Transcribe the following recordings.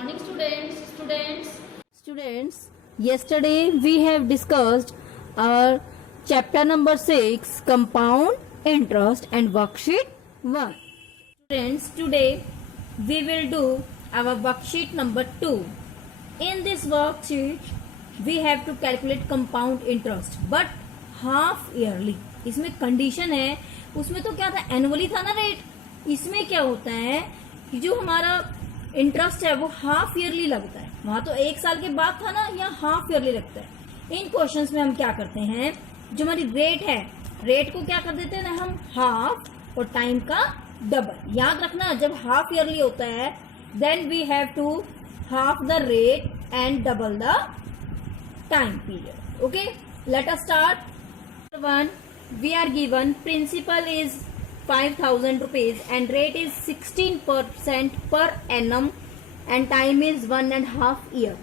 morning, students. Students, yesterday we have discussed our chapter number 6, compound interest, and worksheet 1. Students, today we will do our worksheet number 2. In this worksheet we have to calculate compound interest but half yearly. इसमें condition है, उसमें तो क्या था, annually था ना rate. इसमें क्या होता है कि जो हमारा इंटरेस्ट है वो हाफ ईयरली लगता है. वहां तो एक साल के बाद था ना, यहाँ हाफ ईयरली लगता है. इन क्वेश्चंस में हम क्या करते हैं, जो हमारी रेट है, रेट को क्या कर देते हैं हम हाफ और टाइम का डबल. याद रखना, जब हाफ ईयरली होता है then we have to half the rate and double the time period. Okay, let us start. 1, we are given principal is 5,000 rupees and rate is 16% per annum and time is 1.5 year.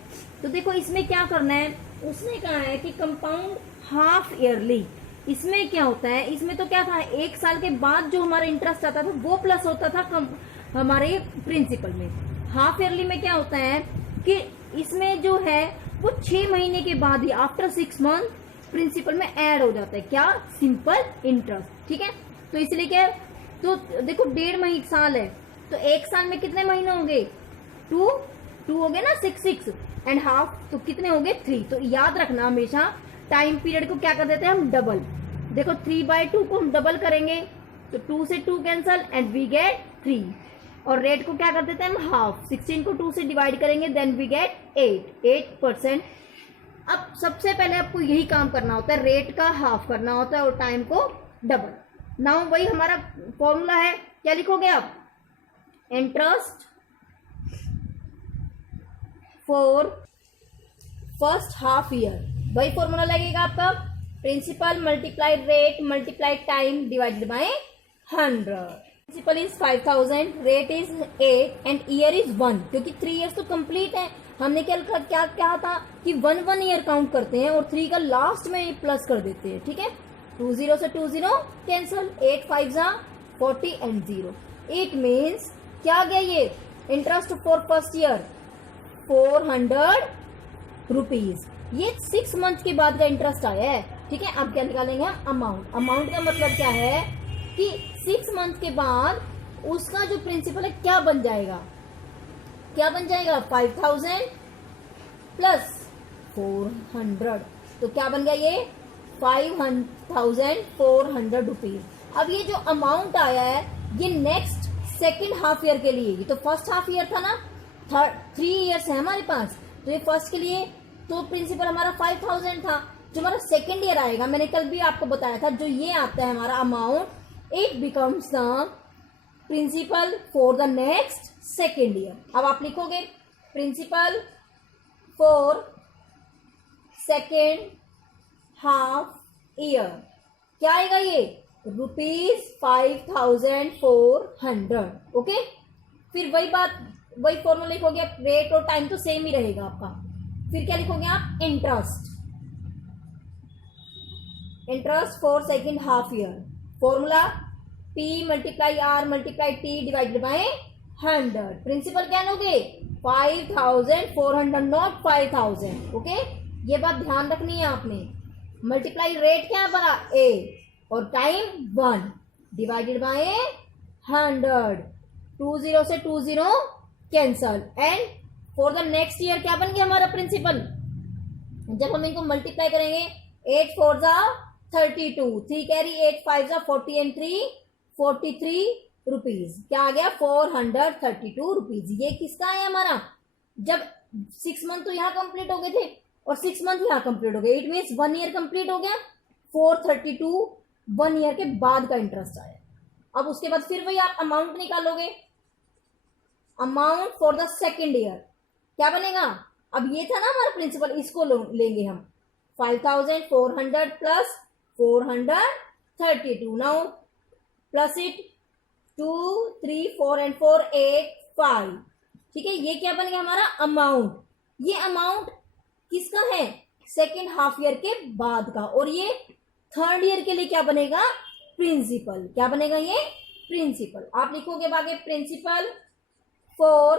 तो देखो इसमें क्या करना है, उसने कहा है कि कंपाउंड हाफ ईयरली. इसमें क्या होता है, इसमें तो क्या था, एक साल के बाद जो हमारा इंटरेस्ट आता था वो प्लस होता था हमारे प्रिंसिपल में. हाफ ईयरली में क्या होता है कि इसमें जो है वो 6 महीने के बाद ही, आफ्टर 6 मंथ, प्रिंसिपल में ऐड हो जाता है. क्या, सिंपल इंटरेस्ट. ठीक है, तो इसलिए क्या है, तो देखो 1.5 साल है तो एक साल में कितने महीने होंगे, 2 हो गए ना, 6 एंड हाफ, तो कितने होंगे 3. तो याद रखना हमेशा टाइम पीरियड को क्या कर देते हैं हम, डबल. देखो 3/2 को हम डबल करेंगे तो 2 से 2 कैंसल एंड वी गेट 3. और रेट को क्या कर देते हैं हम, हाफ. 16 को 2 से डिवाइड करेंगे देन वी गेट 8%. अब सबसे पहले आपको यही काम करना होता है, रेट का हाफ करना होता है और टाइम को डबल. नाउ वही हमारा फॉर्मूला है, क्या लिखोगे आप, interest for first half year. वही फॉर्मूला लगेगा आपका, principal multiply rate multiply time divided by 100. Principal is 5,000, rate is 8 and year is 1, क्योंकि 3 ईयर्स तो कंप्लीट है. हमने क्या कहा था कि 1 ईयर काउंट करते हैं और 3 का लास्ट में प्लस कर देते हैं. ठीक है, 2 0 से 2 0 कैंसल, 8 5 जा 40 एंड 0. इट मीन्स क्या आ गया, ये interest for first year 400 rupees. ये 6 मंथ के बाद का इंटरेस्ट आया है. ठीक है, अब क्या निकालेंगे हम, अमाउंट. अमाउंट का मतलब क्या है कि 6 मंथ के बाद उसका जो प्रिंसिपल है क्या बन जाएगा, 5,000 प्लस 400. तो क्या बन गया ये, 5,400 रुपीज. अब ये जो अमाउंट आया है ये नेक्स्ट सेकेंड हाफ ईयर के लिए, ये तो फर्स्ट हाफ ईयर था ना, 3 ईयर्स है हमारे पास, तो ये फर्स्ट के लिए तो प्रिंसिपल हमारा 5,000 था. जो हमारा सेकेंड ईयर आएगा, मैंने कल भी आपको बताया था, जो ये आता है हमारा amount, it becomes the principal for the next second year. अब आप लिखोगे principal for second half year, क्या आएगा ये, ₹5,400. ओके, फिर वही बात, वही फॉर्मूला लिखोगे. रेट और टाइम तो सेम ही रहेगा आपका. फिर क्या लिखोगे आप, interest for second half year. Formula P multiply R multiply T divided by 100. Principal क्या लोगे, 5,400 नॉट 5,000. ओके, ये बात ध्यान रखनी है आपने. मल्टीप्लाई रेट क्या बना, A और टाइम 1 डिवाइडेड बाय 100. 2 0 से 2 0 cancel and for the next year क्या बन गया हमारा प्रिंसिपल. जब हम इनको मल्टीप्लाई करेंगे, 8 4 जा 32, 3 कैरी 8 5 जा 40 एंड 3 43 रुपीज. क्या आ गया, 432 रुपीज. ये किसका है हमारा, जब 6 मंथ तो यहाँ कंप्लीट हो गए थे और 6 मंथ यहाँ कंप्लीट हो गए, इट मीन्स 1 ईयर कंप्लीट हो गया. 432 1 ईयर के बाद का इंटरेस्ट आया. अब उसके बाद फिर वही आप अमाउंट निकालोगे, amount for the second year क्या बनेगा. अब ये था ना हमारा प्रिंसिपल, इसको लेंगे हम, 5,400 plus 432. Now plus it 2 3 4 and 4 8 5. ठीक है, ये क्या बन गया हमारा अमाउंट. ये अमाउंट किसका है, सेकेंड हाफ ईयर के बाद का. और ये थर्ड ईयर के लिए क्या बनेगा, प्रिंसिपल. क्या बनेगा ये, प्रिंसिपल. आप लिखोगे बाकी principal for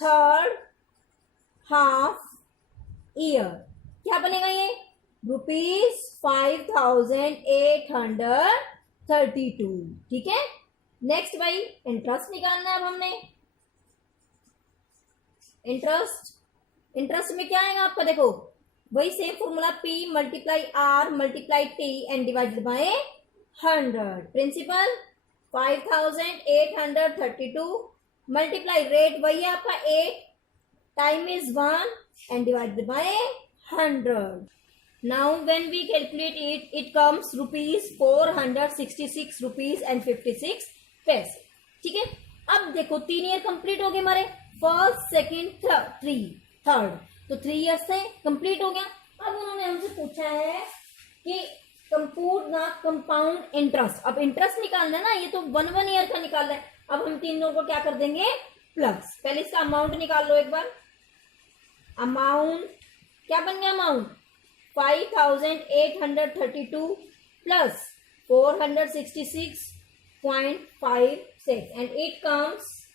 third half year. क्या बनेगा ये? ₹5,832। ठीक है। नेक्स्ट भाई इंटरेस्ट निकालना है अब हमने। इंटरेस्ट में क्या आएगा आपका? देखो वही same formula, P multiply R multiply T and divided by 100। Principal 5,832 multiply rate वही है आपका 8, time is 1 and divided by 100। Now when we calculate it comes ₹466.56। ठीक है। अब देखो 3 ईयर कंप्लीट हो गए हमारे, फर्स्ट सेकेंड थर्ड, तो 3 ईयर से कंप्लीट हो गया। अब उन्होंने हमसे पूछा है कि कंप्यूट द कंपाउंड इंटरेस्ट। अब इंटरेस्ट निकालना है ना, ये तो 1 ईयर का निकालना है। अब हम तीनों को क्या कर देंगे? प्लस। पहले इसका अमाउंट निकाल लो एक बार। अमाउंट क्या बन गया? Amount 5,832 plus 466.56 and it comes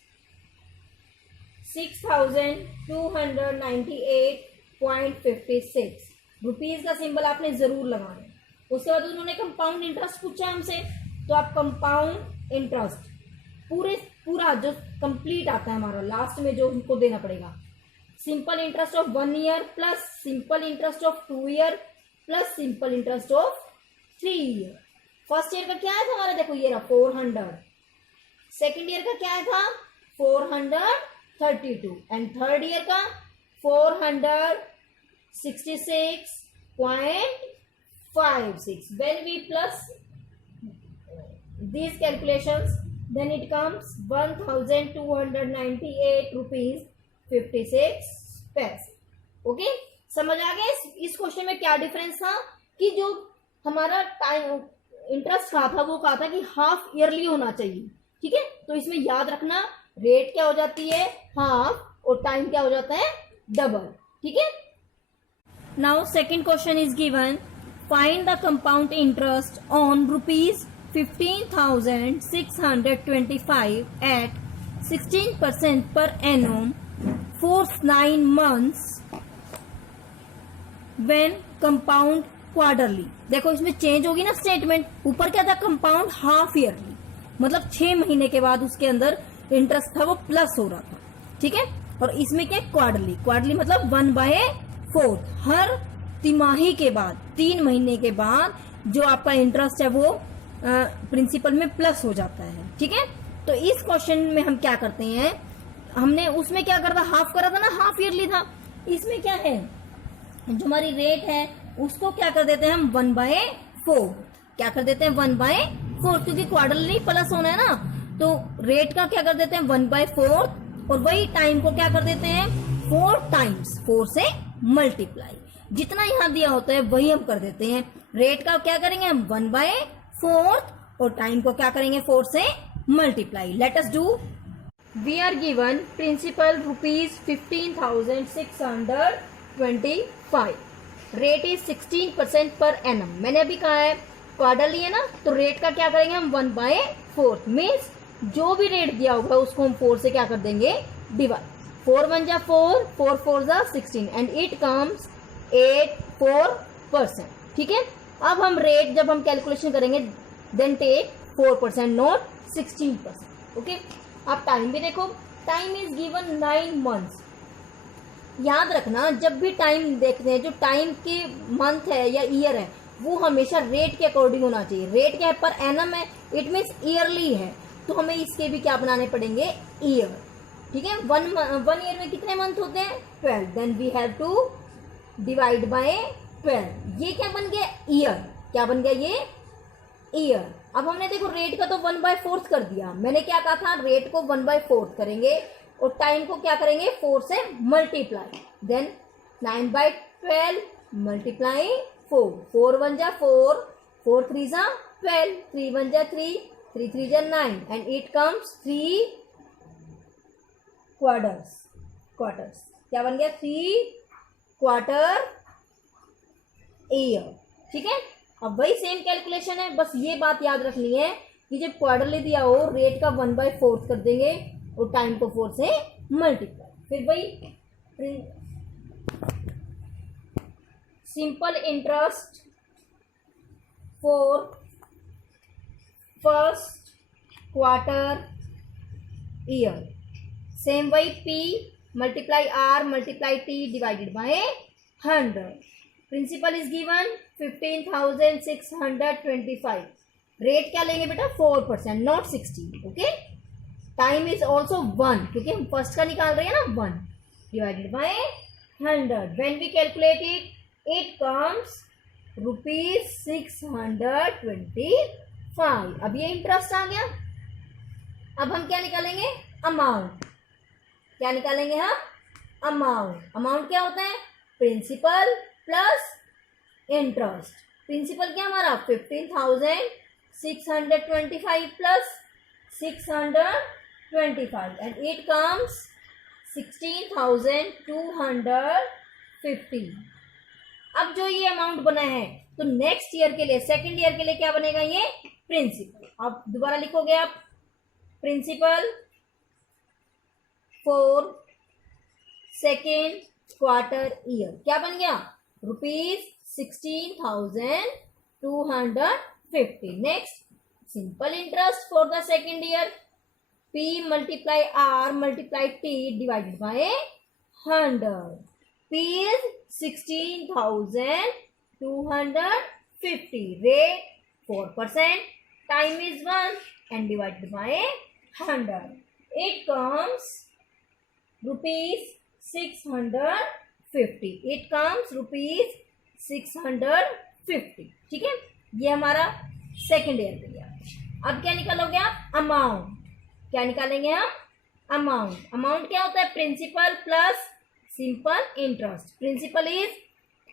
6,298.56 rupees का सिंबल आपने जरूर लगाना है। उसके बाद उन्होंने कंपाउंड इंटरेस्ट पूछा हमसे, तो आप कंपाउंड इंटरेस्ट पूरा जो कंप्लीट आता है हमारा लास्ट में जो उनको देना पड़ेगा, simple interest of 1 year plus simple interest of 2 year plus simple interest of 3 year. First year का क्या है हमारा? देखो ये रहा 400, सेकेंड ईयर का क्या था? 432 एंड थर्ड ईयर का 466.56। When we plus these calculations, then it comes 1,298 rupees 56 पैसे। ओके, समझ आ गया इस क्वेश्चन में क्या डिफरेंस था कि जो हमारा टाइम इंटरेस्ट कहा था वो कहा था कि हाफ ईयरली होना चाहिए। ठीक है, तो इसमें याद रखना रेट क्या हो जाती है? हाफ, और टाइम क्या हो जाता है? डबल। ठीक है। Now second question is given, find the compound interest on ₹15,625 at 16% per annum for 9 months when compound quarterly। देखो इसमें चेंज होगी ना स्टेटमेंट। ऊपर क्या था? कंपाउंड हाफ ईयरली, मतलब 6 महीने के बाद उसके अंदर इंटरेस्ट था वो प्लस हो रहा था। ठीक है। और इसमें क्या? क्वार्टरली मतलब 1/4, हर तिमाही के बाद, 3 महीने के बाद जो आपका इंटरेस्ट है वो प्रिंसिपल में प्लस हो जाता है। ठीक है। तो इस क्वेश्चन में हम क्या करते हैं, हमने उसमें क्या करा था? हाफ करा था ना, हाफ ईयरली था। इसमें क्या है? जो हमारी रेट है उसको क्या कर देते हैं हम? 1/4। क्या कर देते हैं? 1/4, क्योंकि क्वार्टरली प्लस होना है ना, तो रेट का क्या कर देते हैं? 1/4, और वही टाइम को क्या कर देते हैं? 4 टाइम्स, 4 से मल्टीप्लाई। जितना यहाँ दिया होता है वही हम कर देते हैं। रेट का क्या करेंगे हम? 1/4, और टाइम को क्या करेंगे? 4 से multiply. Let us do. We are given principal ₹15,625, rate is 16% per annum. मैंने अभी कहा है क्वार्टरली है ना, तो रेट का क्या करेंगे हम? 1/4 मीन्स जो भी रेट दिया होगा उसको हम 4 से क्या कर देंगे? डिवाइड। 4 1 जा 4, 4 4 जा 16 एंड इट कम्स 84%। ठीक है। अब हम रेट जब हम कैलकुलेशन करेंगे देन टेक 4%, नॉट 16%। ओके। अब टाइम भी देखो, टाइम इज गिवन 9 मंथ्स। याद रखना जब भी टाइम देखते हैं, जो टाइम के मंथ है या ईयर है वो हमेशा रेट के अकॉर्डिंग होना चाहिए। रेट क्या है? पर एनम है, इट मीन्स ईयरली है, तो हमें इसके भी क्या बनाने पड़ेंगे? ईयर। ठीक है। 1 ईयर में कितने मंथ होते हैं? 12। Then we have to divide by 12। ये क्या बन गया? ईयर। क्या बन गया? ये ईयर। अब हमने देखो रेट का तो 1/4 कर दिया। मैंने क्या कहा था? रेट को 1/4 करेंगे और टाइम को क्या करेंगे? 4 से मल्टीप्लाई। देन 9/12 मल्टीप्लाई 4, 4 1 जा 4, 4 3 जा 12, 3 1 जा 3, 3 3 जा 9 एंड इट कम्स 3 क्वार्टर्स। क्या बन गया? 3 क्वार्टर ईयर। ठीक है। अब वही सेम कैलकुलेशन है, बस ये बात याद रखनी है कि जब क्वार्टरली दिया हो रेट का 1/4 कर देंगे और टाइम को 4 से मल्टीप्लाई। फिर वही simple interest for first quarter year, same वही P multiply R multiply T divided by 100. Principal is given 15,625. Rate क्या लेंगे बेटा 4%, not 16. Okay. Time is also 1 क्योंकि हम फर्स्ट का निकाल रहे हैं ना 1 divided by 100. When we calculate it comes ₹625. अब ये इंटरेस्ट आ गया. अब हम क्या निकालेंगे अमाउंट. क्या निकालेंगे हम अमाउंट. अमाउंट क्या होता है प्रिंसिपल प्लस इंटरेस्ट. प्रिंसिपल क्या हमारा 15,625 प्लस 625 एंड इट कम्स 16,250. अब जो ये अमाउंट बना है तो नेक्स्ट ईयर के लिए सेकेंड ईयर के लिए क्या बनेगा ये प्रिंसिपल. अब दोबारा लिखोगे आप principal for second quarter year क्या बन गया ₹16,250. Next simple interest for the second year P multiply R multiply T divided by 100. P is 16,250. Rate 4%. Time is 1 and divided by 100. It comes ₹650. It comes ₹650. ठीक है. ये हमारा second year के लिए. अब क्या निकालोगे आप अमाउंट. क्या निकालेंगे हम अमाउंट. अमाउंट क्या होता है principal plus simple interest. Principal is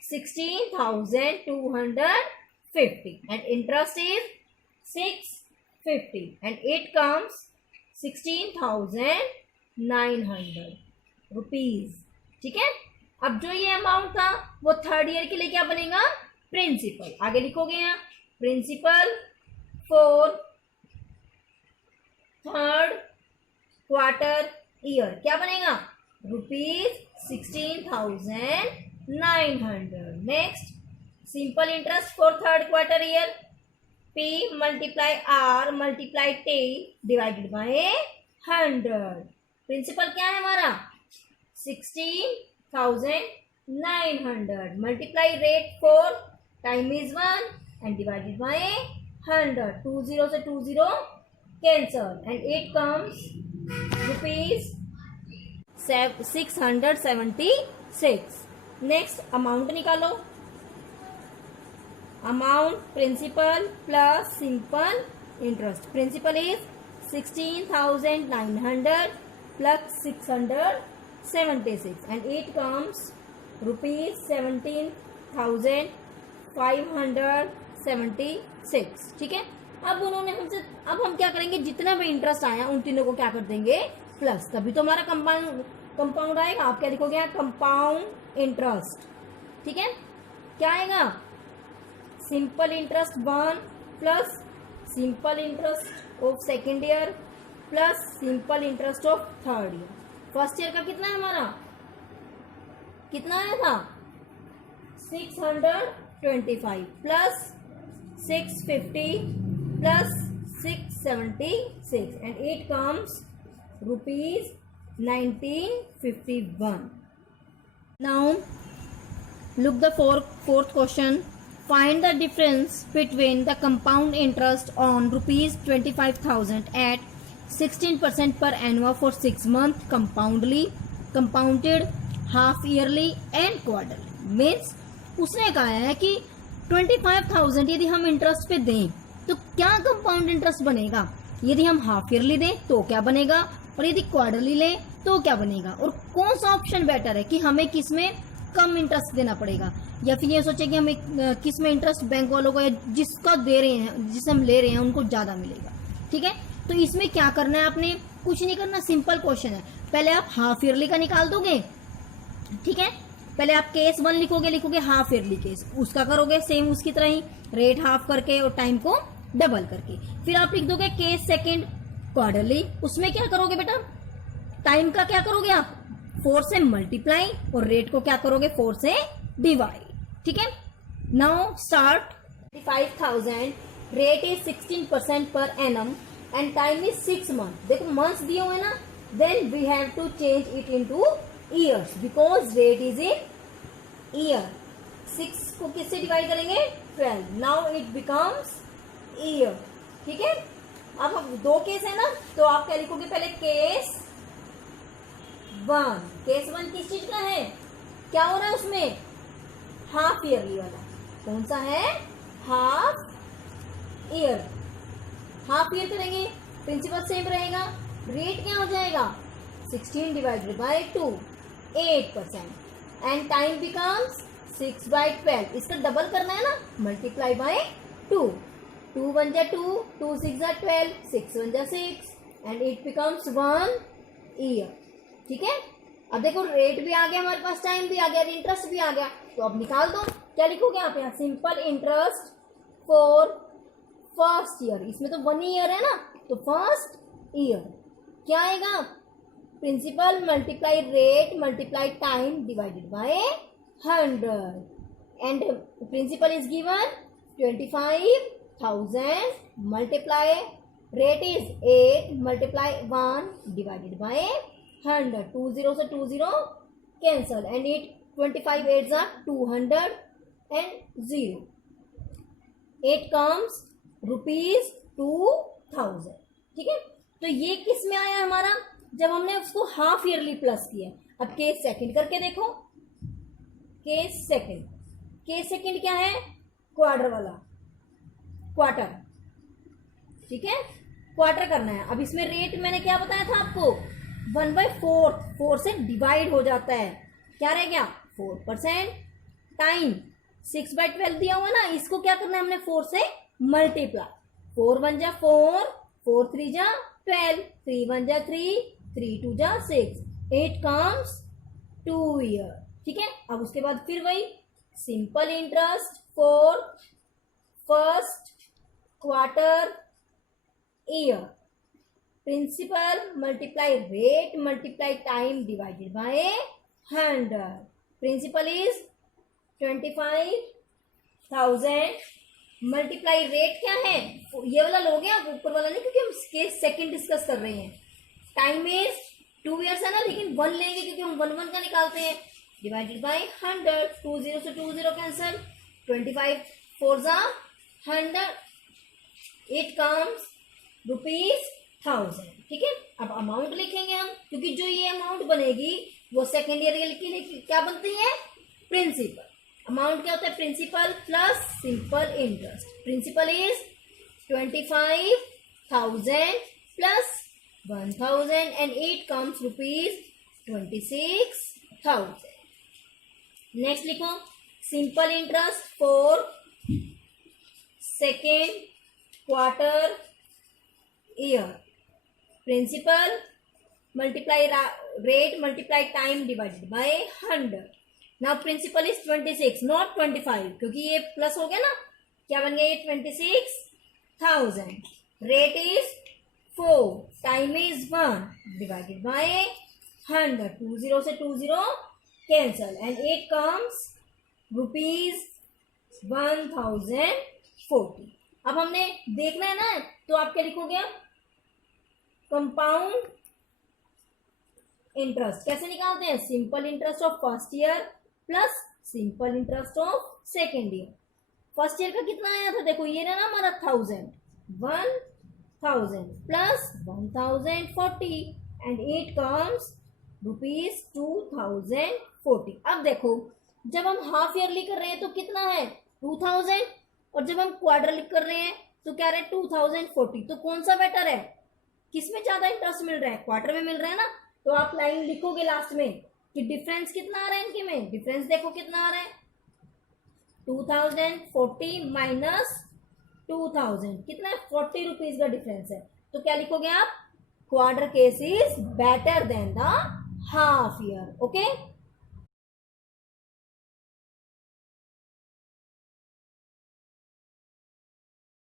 16,250 and interest is 650 and it comes 16,900 rupees. ठीक है. अब जो ये अमाउंट था वो थर्ड ईयर के लिए क्या बनेगा प्रिंसिपल. आगे लिखोगे यहाँ principal for third quarter year क्या बनेगा ₹16,900. Next simple interest for third quarter year P multiply R multiply T divided by 100. Principal क्या है हमारा 16,900 multiply rate 4 time is 1 and divided by 100. 20 से 20 cancel and it comes ₹676. Next amount निकालो. Amount principal plus simple interest. Principal is 16,900 प्लस 676 and it comes ₹17,576. ठीक है. अब उन्होंने हमसे अब हम क्या करेंगे जितना भी इंटरेस्ट आया उन तीनों को क्या कर देंगे प्लस. तभी तो हमारा कंपाउंड आएगा. आप क्या लिखोगे कंपाउंड इंटरेस्ट. ठीक है. क्या आएगा simple interest 1 plus simple interest of second year plus simple interest of third year. First year का कितना है हमारा कितना आया था 625 plus 650 plus 676 and it comes ₹1951. Now look the fourth question. Find the difference between the compound interest on ₹25,000 at 16% per annum for 6 months compounded half yearly and quarterly. Means उसने कहा है कि 25,000 यदि हम इंटरेस्ट पे दें तो क्या कंपाउंड इंटरेस्ट बनेगा. यदि हम हाफ ईयरली दें तो क्या बनेगा और यदि क्वार्टरली लें तो क्या बनेगा. और कौन सा ऑप्शन बेटर है कि हमें किस में कम इंटरेस्ट देना पड़ेगा या फिर ये सोचे कि हमें किस में इंटरेस्ट बैंक वालों को या जिसका दे रहे हैं जिसे हम ले रहे हैं उनको ज्यादा मिलेगा. ठीक है. तो इसमें क्या करना है आपने कुछ नहीं करना. सिंपल क्वेश्चन है. पहले आप हाफ ईयरली का निकाल दोगे. ठीक है. पहले आप केस 1 लिखोगे हाफ ईयरली केस. उसका करोगे सेम उसकी तरह ही रेट हाफ करके और टाइम को डबल करके. फिर आप लिख दोगे केस सेकंड क्वार्टरली. उसमें क्या करोगे बेटा टाइम का क्या करोगे आप 4 से मल्टीप्लाई और रेट को क्या करोगे 4 से डिवाइड. ठीक है. Now start. 35,000 rate is 16% per annum and time is 6 month. देखो मंथ्स दिए हुए ना, then we have to change it into years because rate is in year. 6 को किससे डिवाइड करेंगे 12. Now it becomes year. ठीक है. अब हम दो केस है ना, तो आप क्या लिखोगे पहले केस 1. केस 1 किस चीज का है, क्या हो रहा है उसमें हाफ ईयरली वाला. कौन सा है हाफ ईयर. हाफ ईयर करेंगे प्रिंसिपल सेम रहेगा. रेट क्या हो जाएगा 16 divided by 2 8% and time becomes 6/12. इसका डबल करना है ना, मल्टीप्लाई बाय 2. 2 1 जा 2, 2 6 जा 12, 6 1 जा 6 एंड इट बिकम्स 1 ईयर. ठीक है. अब देखो रेट भी आ गया हमारे पास, टाइम भी आ गया, इंटरेस्ट भी आ गया. तो अब निकाल दो. क्या लिखोगे आप यहाँ simple interest for first year. इसमें तो 1 ईयर है ना, तो फर्स्ट ईयर क्या आएगा principal multiply rate multiply time divided by 100 and principal is given 25,000 multiply rate is 8 multiply 1 divided by 100. 2 0 से 2 0 cancel and it 25 8 are 200 and 0. 8 comes ₹2,000. ठीक है. तो ये किस में आया हमारा, जब हमने उसको हाफ ईयरली प्लस किया. अब केस सेकंड करके देखो. केस सेकंड क्या है क्वार्टर वाला, क्वार्टर. ठीक है. क्वार्टर करना है. अब इसमें रेट मैंने क्या बताया था आपको 1/4. 4 से डिवाइड हो जाता है, क्या रह गया 4%. टाइम 6/12 दिया हुआ ना, इसको क्या करना है हमने 4 से मल्टीप्लाई. 4 1 जा 4, 4 3 जा 12, 3 1 जा 3, 3 2 जा 6. 8 कम्स 2 ईयर. ठीक है. अब उसके बाद फिर वही simple interest for first quarter year. Principal multiply rate multiply time divided by 100. Principal is 25,000 multiply rate क्या है, ये वाला लोगे आप, ऊपर वाला नहीं, क्योंकि हम केस सेकंड डिस्कस कर रहे हैं. टाइम इज 2 ईयर्स है ना, लेकिन 1 लेंगे क्योंकि हम 1 1 का निकालते हैं. Divided by 100. 2 0 से 2 0 कैंसल. 25 4 जा 100. It comes ₹1000. ठीक है. अब अमाउंट लिखेंगे हम, क्योंकि जो ये अमाउंट बनेगी वो सेकेंड ईयर के लिए क्या बनती है प्रिंसिपल. अमाउंट क्या होता है principal plus simple interest. Principal is 25,000 plus 1,000 and it comes ₹26,000. Next लिखो simple interest for second quarter year. Principal multiply rate multiply time divided by 100. Now principal is 26 not 25, क्योंकि ये प्लस हो गया ना, क्या बन गया ये 26,000. Rate is 4, time is 1 divided by 100. 2 0 से 2 0 कैंसल एंड इट कम्स ₹1,040. अब हमने देखना है ना, तो आप क्या लिखोगे कंपाउंड इंटरेस्ट. कैसे निकालते हैं simple interest of first year plus simple interest of second year. First year का कितना आया था देखो, ये ना हमारा 1000 प्लस 1040 एंड इट कम्स ₹2040. अब देखो जब हम हाफ ईयरली कर रहे हैं तो कितना है 2000, और जब हम क्वार्टरली कर रहे हैं तो क्या रहे 2040. तो कौन सा बेटर है, किसमें ज्यादा इंटरेस्ट मिल रहा है, क्वार्टर में मिल रहा है ना. तो आप लाइन लिखोगे लास्ट में कि डिफरेंस कितना आ रहा है इनके में. डिफरेंस देखो कितना आ रहा है 2040 माइनस 2000 कितना है 40 रुपीज का डिफरेंस है. तो क्या लिखोगे आप quarter case is better than the half year. Okay.